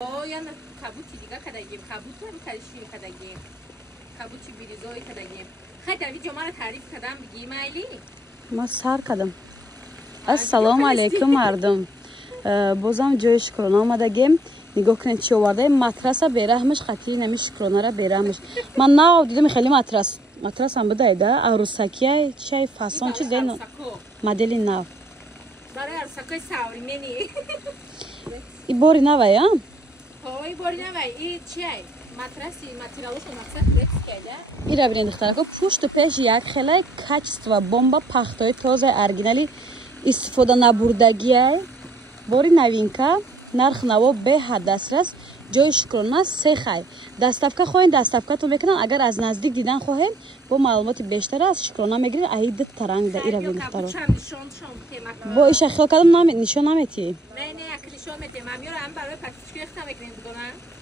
یعنی کابوتی دیگه کداییم کابوتی هم کارشی کداییم کابوتی بیریزایی کداییم خیلی ویدیو ما رو تعریف کردم بگیم علی ما سر کردم السلام علیکم مردم بازم جای شکرانه آمدگیم نگاه کنید چی آورده مترس برهمش خطی نمی شکرانه را برهمش من نه دیدم خیلی مترس هم بدایده عروسکیه چه فاسون چیز اینو مدل نو برای عروسکای ساوریمنی این باری نوه یا های باری نوه این چیه مترسی متریالش مقصد لیکس کرده این را برین دخترکو پشت و پیش یک خیلی کچست و بمب پختای تازه ارگینالی استفاده نبردگیه باری نوینکه نرخ نوا به حد دسترس جای شکرانه سه خیل دستافکه خواهین دستافکه تو میکنن اگر از نزدیک دیدن خواهین با معلومات بیشتر از شکرانه میگیرین ایده ترنگ ده ایرا بین دخترو با ایش خیال کدام نشون نمیتی نه نشون میتیم مامیو رو هم برای پاتیچکو اختم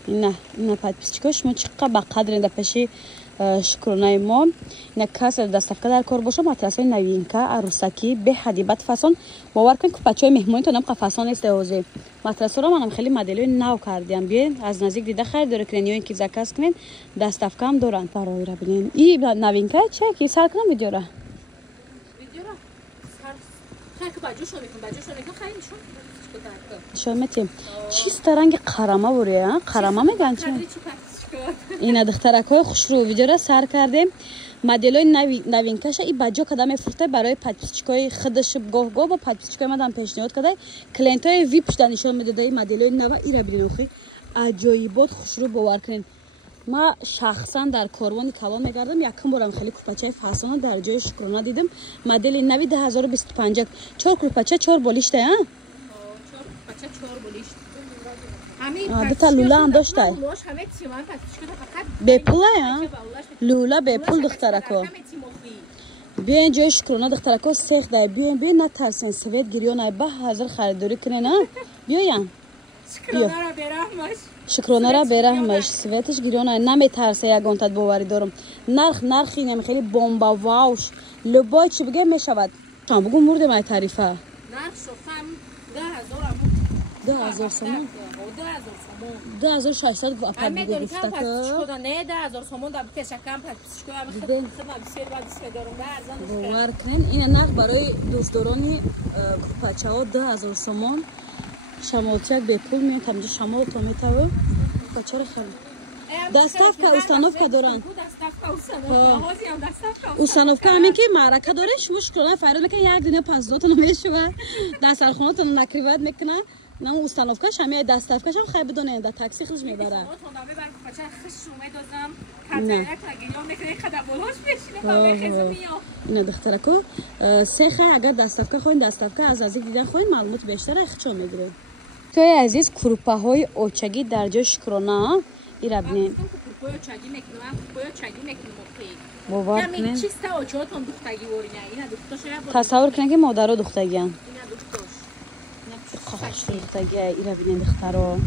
میکنن نه پاتیچکوش ما چقدر با قدر ده پشی شکرانه ما نه کس دستافکه در کار باشه مترسای نوینکه عروسکی به حدیبت فسان باور کن که بچهای مهمونی تو نم فسان است اوزی مترسا رو منم خیلی مدل نو کردیم بیاین از نزدیک دیده خرید داره کنین یا اینکه زکاس کنین دستافکه هم دارن برای را ببینین این نوینکه چه کی سر کنم ویدیو را خیلی باجوشو میکن خیلی نشون میتیم چیست رنگ قرمه بوریه قرمه میگن چه این دخترکای خوشرو ویدیو را سر کردیم مدلای نوینکش این بچه کدام میفروشه برای پاتیچکای خودش گاه با پاتیچکای مدام پیشنهاد کرده کلینتای ویپش نشون میداده این مدلای نو ایرا ببینید اخی عجایبات خوشرو باور کنین ما شخصا در کاروان کلان میگردم یکم بارم خیلی کلپچه فاسون در جای شکرانه دیدم مدل نوی 2025 4 کلپچه 4 بالیش ده ها 4 کلپچه 4 بالیش تا لولا هم داشته به پول ها لولا به پول دخترکو بیاین جای شکرانه دخترکو سیخ ده بیاین نترسین سوید گریون به هزار خریداری کنین ها بیاین شکرانه را برحمش سویتش گریون نمیترسه یگان تد باوری دارم نرخی نمی خیلی بمبا واوش لبای چی بگه میشود شما بگو مرده مای تعریفه نرخ شفم 10,000 سومون 2600 و اپر بگو گفته که نه 10,000 سومون دا پیشکم پاتیچکو هم خیلی بسیار دارم باور کنین این نرخ برای دوستدارانی کلپچه ها 10,000 سومون شمالچک به پول میان تمجه شمال تو میتاو کلپچه رو خیلی دستافکه استانوفکه دارن استانوفکه همین که معرکه داره شما شکرانه فیراد میکنه یک دنیا 50 تا نمیشوه دستر خونه تا نکریوت میکنه نمو استانوفکش همه دستافکش هم خیلی بدونه در تاکسی خودش میبره اینه دخترکو سه اگر دستافکه خواهین دستافکه از نزدیک دیدن خواهین معلومات بیشتر اخچا میگیره توی عزیز کروپه های اوچگی در جای شکرانه ایرا بینین باور کنین تصور کنین که مادر رو دختگی هم خوش دختگی ایرا بینین دخترها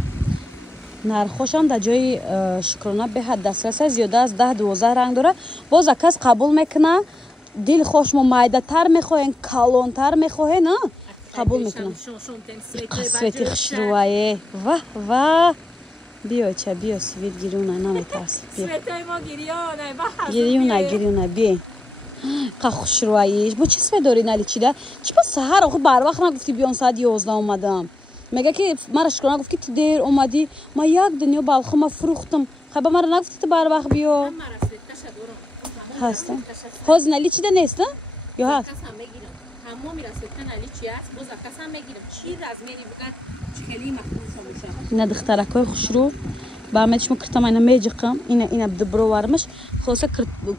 نرخوش هم در جای شکرانه به حد دسترس زیاده از 10-12 رنگ داره باز کس قبول میکنه دل خوش مایده تر میخواین کلون تر میخواین قبول میکنه قصوتی خشروایه واه بیا چه بیا سوید گیرونه نمیترس سویتای ما گیریونه بیا که خشرواییش با چی سوید داری نلی چیده چی با سهر آخه بر وقت نگفتی بیان ساعت 11 اومدم میگه که مرا شکرانه گفت که تو دیر اومدی ما یک دنیا بالخه ما فروختم خب مرا نگفتی تو بر وقت بیا هستم حاز نلی چیده نیست یا هست همه میرسید نلی چی است باز کسا میگیرم چی رزمینی بگن خیلی مخصوص میشه نه دخترکای خوشرو بعملش میکردم اینا میجقم اینا بدبرو ورمش خلاصه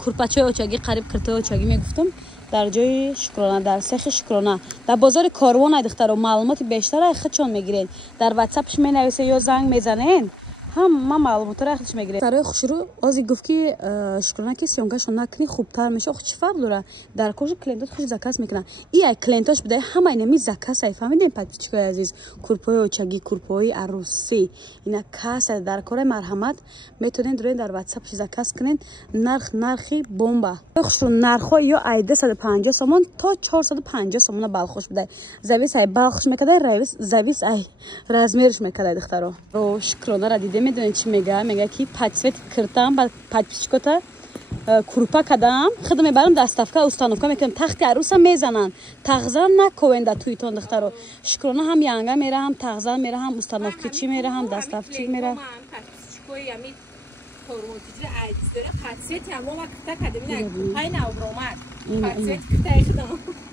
کورپاچه اوچگی قریب کرده اوچگی میگفتم در جای شکرانه در سیخ شکرانه در بازار کاروان دخترو معلومات بیشتر خودشون میگیرین در واتساپش مینویسه یا زنگ میزنین ҳама маълумотро ахлиш мегирем. Сарои хушрӯ ози гуфт ки шукрона ки сёмкашон накунӣ хубтар меша. Чӣ фарқ дора? Дар коши клиентот хуш заказ мекунанд. И ай клиентош бидай ҳама инами заказ ай фаҳмидем подписчикои азиз. Курпои очагӣ, курпои арӯсӣ. Ина каса дар кори марҳамат метонен дурен дар WhatsApp заказ кунен. Нархи бомба. Хушрӯ нархо ё ай 250 сомон то 450 сомона балхош бидай. Завис ай балхош мекадай, завис ай размерш мекадай духтаро. Ро шукронара диде медонед чӣ мега? Мега ки подсвет кирдам ба подписчикота курпа кадам, худо мебарам доставка, установка мекунам. Тахти арӯса мезананд. Тағзан наковенда туитон духтаро. Шукрона ҳам янга мера, ҳам тағзан мера, ҳам установкичи мера, ҳам доставчи мера.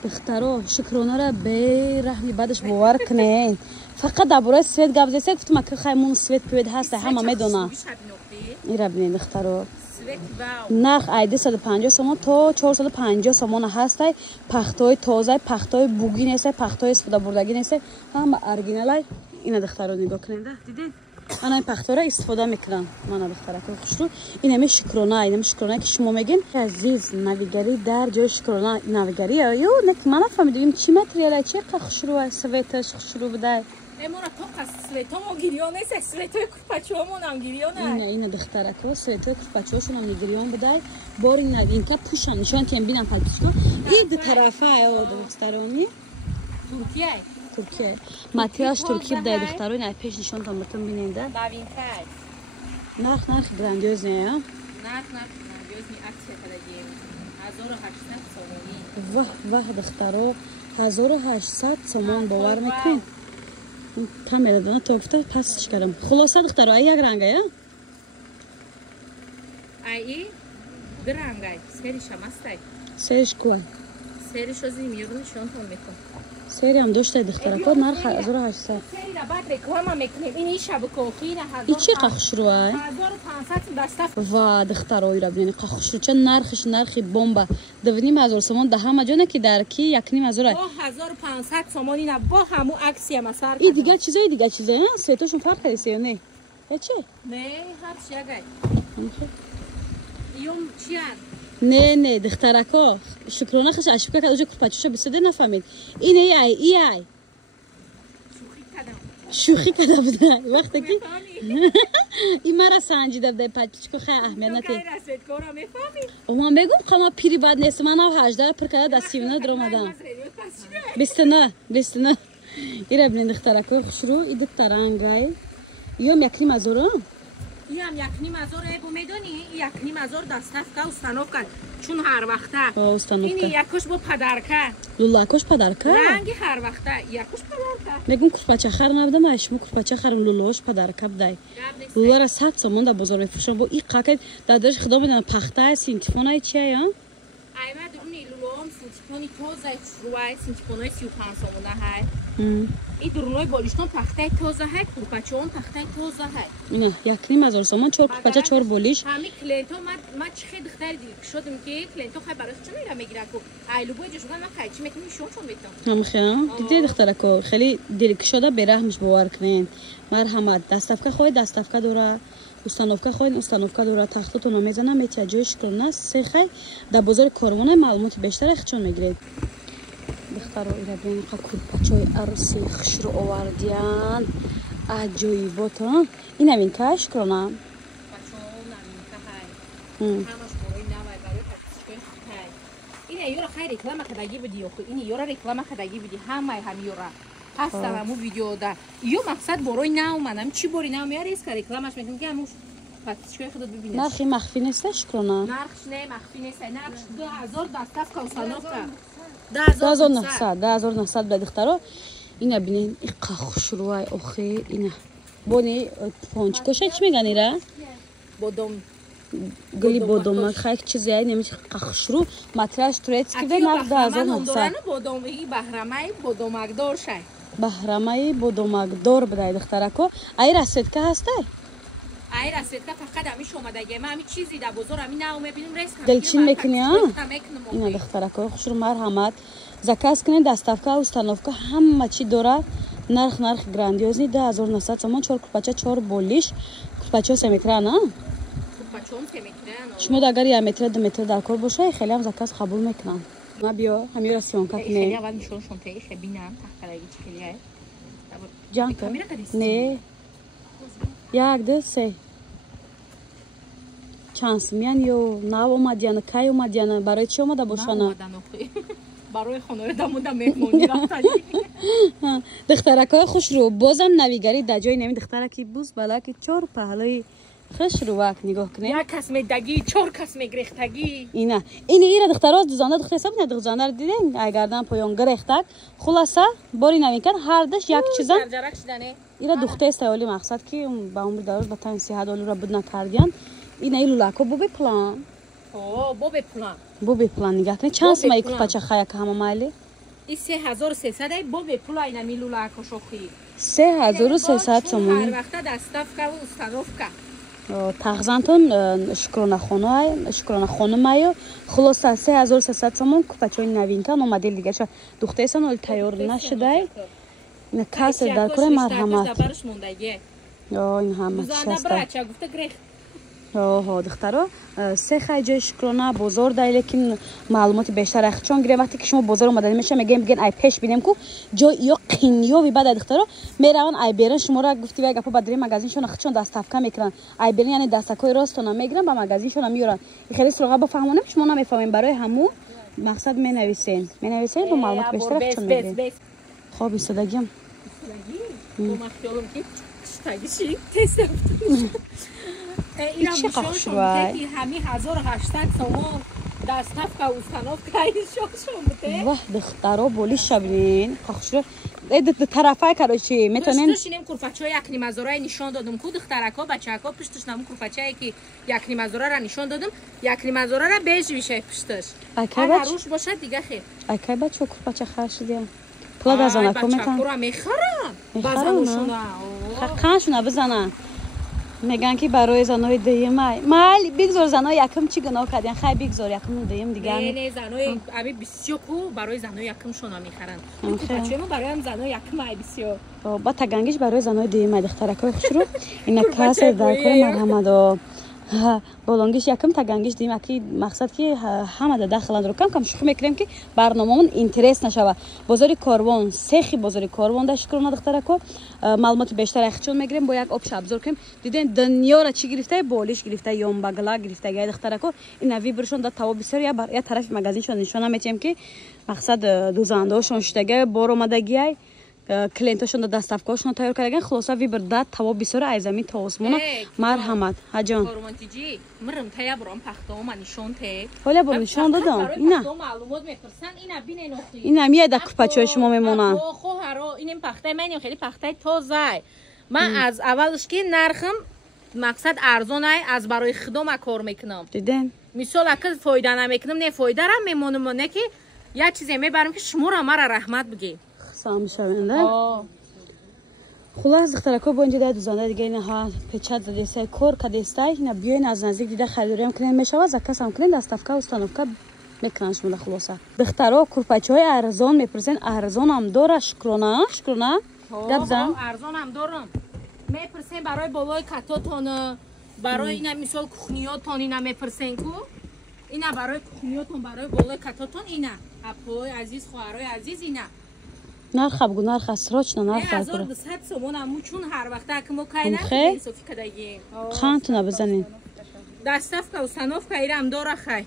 Духтаро шукронара бераҳми бадаш бовар кунед. Фақат дар бораи свет гап зеса гуфтам ки хаймун свет привет ҳаста ҳама медона. ира бинед духтаро. Нарх ай 250 сомон то 450 сомона ҳастай. Пахтои тоза, пахтои буги несай, пахтои истифода бурдагӣ несай. Ҳама оригиналай. Ина духтаро нигоҳ кунед. Дидед? Ана ин пахтора истифода мекунанд. Мана духтарако хушрӯ. Инами шукрона ки шумо мегин азиз навигари дар ҷои шукрона навигари ё нак ман нафаҳмидем чӣ материала чӣ қа хушрӯ ай светаш хушрӯ будай. Эмора тоқа светомо гирён нест, светои курпачоамон ам гирён ай. Ина духтарако светои курпачоашон ам гирён будай. Бори новинка пушам нишон тем бинам подписчико. И тарафа ай духтарони Туркия. Туркия. Материалш Туркия будай духтарони ай пеш нишон там бутам бинеда. Новинка. Нарх грандиозный а? Нарх грандиозный акция кадагим. 1800 сомони. Вах духтаро 1800 сомон бовар мекунед. Камерадан тофта пасш кардам. Хулоса духтаро ай як ранга я? Ай ду рангай. Сериш ҳам астай. Сериш куай? Сериш ози миёру нишонтон мекун. Сери ам доштай духтарако нарх 1800. Серира баъд реклама мекунем. Ини шабукохина 1000. И чӣ қа хушрӯ ай? 1500 дастаф. Ва духтаро ира бинед қа хушрӯ ча нархи бомба. 2500 сомон да ҳама ҷона ки дар ки 1500 ай. 1500 сомон ина бо ҳаму аксия масар. И дигар чизои светошун фарқ кардеси ё не? Эче? Не, ҳар чи ягай. Юм чиян? Не, духтарако. Шукрона хаш ашука кад оҷа курпачоша бисёде нафаҳмед. Ин ай. Шӯхӣ када буда. Вақте ки ин мара санҷида буда подписчико хай аҳамият натед. Ман мегум қама пири бад нест. Ман 18 пир када да 39 дромадам. 29. Ира бинед духтарако хушрӯ иди тарангай. Юм 1500. Ям 1500 бо медони 1500 доставка установка чун ҳар вақта. Установка. Ини якош бо падарка. Лулакош падарка? Ранги ҳар вақта якош падарка. Мегум курпача хар набудам ай шумо курпача харам лулош падарка будай. Лулара 100 сомон да бозор мефурӯшам бо и қакет да дарш худо медона пахта синтифон ай чи ай а? Айма дуруни лулом синтифони тоза шруай синтифонои 35 сомона ҳай. И дуруной болиштон пахтаи тоза ҳай, курпачаон пахтаи тоза ҳай. Ина 1500 сомон 4 курпача 4 болиш. Ҳами клиенто ма чихе духтари шудам ки клиенто хай барои чун ира мегирад ку айлубой ҷошуган ма қайчи мекунем шон чун метам. Ҳам хя диде духтарако хели дилкушода бераҳмиш бовар кунен. Марҳамат доставка хоҳед доставка дора. Установка хоҳед установка дора. Тахтотон мезанам метия ҷои шукрона сехай да бозори корвона маълумоти бештар хичон мегиред. Духтаро ира бинед қа курпачои арӯси хушрӯ овардиян. Аҷоибот а? Ин новинка шукрона? Пачао новинка ҳай. Ҳамаш борои навай барои подписчикои худ ҳай. Ина ёра хай реклама кадаги буди ё ху ини ёра реклама кадаги буди ҳамаи ҳам ёра. Ҳастам ҳаму видеода. Ё мақсад борои нав манам чӣ бори нав меарес ка рекламаш мекунем ки ҳамуш подписчикои худот бибинед. Нархи махфӣ неста шукрона? Нархш не махфӣ нест. Нархш 2000 доставка установка. 10900 буда духтаро. Ина бинед иқа хушрӯ ай охир ина. Бони пончикоша чӣ меган ира? Бодом. Гули бодомак хай чизе ай немиш иқа хушрӯ. Материалш турецкий буда нарх 10900. Бодомаи баҳрамаи бодомакдор шай. Баҳрамаи бодомакдор буда духтарако. Ай расветка ҳастай? Ай расветка фақат ҳамиш омадаги ма ҳами чизи да бозор ҳами нав мебинем рес кам. Делчин мекунӣ а? Ина духтарако хушрӯ марҳамат. Заказ кунед доставка установка ҳама чӣ дора. Нарх грандиозный 2900 сомон 4 курпача 4 болиш. курпачо 3 метра на Курпачом 3 метра. шумо агар 1 метр 2 метр дар кор боша хеле ҳам заказ қабул мекунам. ма биё ҳамира сёнка кунем. Хеле аввал нишоншон тей бинам тахтараги чилия. Ҷанка. Не. 1 2 3. Чанс миян ё нав омадияна кай омадияна барои чӣ омада бошана? барои хонавода меҳмонӣ рафтани. Духтаракҳои хушрӯ бозам навигарӣ дар ҷои нами духтараки буз балаки 4 паҳлӯи хушрӯвак нигоҳ кунем. Як кас медагӣ 4 кас мегрехтагӣ. Ина ира духтаро дузанда духта ҳисоб не дузанда дидем айгардан поён грехтак хулоса бори навинкан ҳар даш як чиза ира духтеста оли мақсад ки ба умри дароз ба тани сиҳат олура буд накардиян ина илулако бубе план бубе план нигах кунем чанд сумаи курпача хаяка ҳама майли и 3300 ай бобе план ина милулако шохи 3300 сомон ҳар вақта доставка ва установка тағзантон шукрона хонумаю хулоса 3300 сомон курпачаи новинка но модел дигар ша духтесан оли тайёр нашудай ина кас дар кора марҳамат ин ҳама духтаро се хайҷои шукрона бозор дай лекин маълумоти бештар ах чон гирем вақте ки шумо бозор омадади меша мегем биген ай пеш бинем ку ҷой ё қинёви бадай духтаро мераван ай берин шуморо гуфти вай гапо ба дри магазиншона хичон дастафка мекунан ай берин яъне дастакои ростона мегиран ба магазиншона миёран хеле суроға бафаҳмонем шумо намефаҳмем барои ҳаму мақсад менависен бо маълумоти бештар ах чон мегирем хоб истодагиам духтаро боли шабин хохшро тарафай карочи метонем пуштушинем курпачаи якнимазорае нишон додум ку духтарако бачако пуштуш наму курпачае ки якнимазорара нишон додум якнимазорара бежвишай пуштуш аруш бошад дига хел айкай бачо курпача харшидиям пула дазана кометан мехарам базанушуна хақаншуна бизана меган ки барои занои дуюмай майли бигзор занои якум чӣ гуноҳ кардиан хай бигзор якум дуюм дигар не занои аби бисёр ку барои занои якум шона мехаранд курпачаи мо барои занои якум ай бисёр ба тагангиш барои занои дуюмай духтаракои хушрӯ ина касе дар кори марҳамадо болонгиш якум тагангиш дим аки мақсад ки ҳама да дахландро кам кам шуху мекунем ки барномамон интерес нашава бозори корвон сехи бозори корвон да шукрона духтарако маълумоти бештар ахчон мегирем бо як обш абзор кунем диден дунёра чӣ гирифта болиш гирифта ёнбагла гирифтаги духтарако ина вибршон да таво бисёр я тарафи магазиншон нишона мечем ки мақсад дузандаошон шудаги бор омадагиай клиентошон да дастафкаошон тайёр кардаген хулоса вибр да таво бисёр ай замин то осмона марҳамат ҳаҷон формантиҷи мирм тая бурам пахтома нишон те ҳоля бо нишон додам ина маълумот мепурсан ина бинен охи ина мияй да курпачаи шумо мемонанд хоҳаро инем пахтай менем хеле пахтай тозай ман аз аввалш ки нархам мақсад арзонай аз барои хидома кор мекунам диден мисол ака фоида намекунам не фоидарам мемонам не ки як чизе мебарам ки шуморо мара раҳмат бигем самшавенда хулас духтарако бо инҷо дай дузанда дига ина ҳа печат задестай кор кадестай ина биёин аз наздик дида харидорем кунем мешава закасам кунем дастафка установка мекунан шумода хулоса духтаро курпачаҳои арзон мепурсен арзонам дора шукрона гапзан арзонам дорам мепурсен барои болои катотон барои ина мисол кухниётон ина мепурсен ку ина барои кухниётон барои болои катотон ина апои азиз хоҳарои азиз ина нархабгу нарха срочно нарха 1200 сомон аму чун ҳар вақта акмо кайна инсофи кадаги қантуна бизанем доставка установка ирам дора хай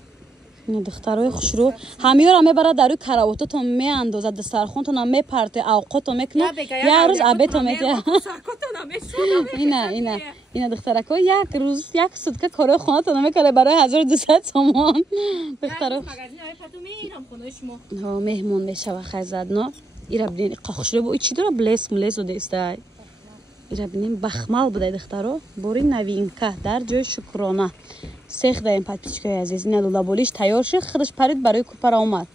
ина духтарои хушрӯ ҳамёра мебарад дар рӯи каравототон меандозад дастархонтона мепарте авқото мекунад як рӯз абето метия ина духтарако як рӯз як сутка корои хонатона мекарад барои 1200 сомон духтаро меҳмон мешава хайзадно ира бинен қохшро бо чӣ дора блес млес одестай ира бинен бахмал будай духтаро бори новинка дар ҷои шукрона сех даем подписчикои азиз ина лулаболиш тайёр шид худаш парид барои купара омад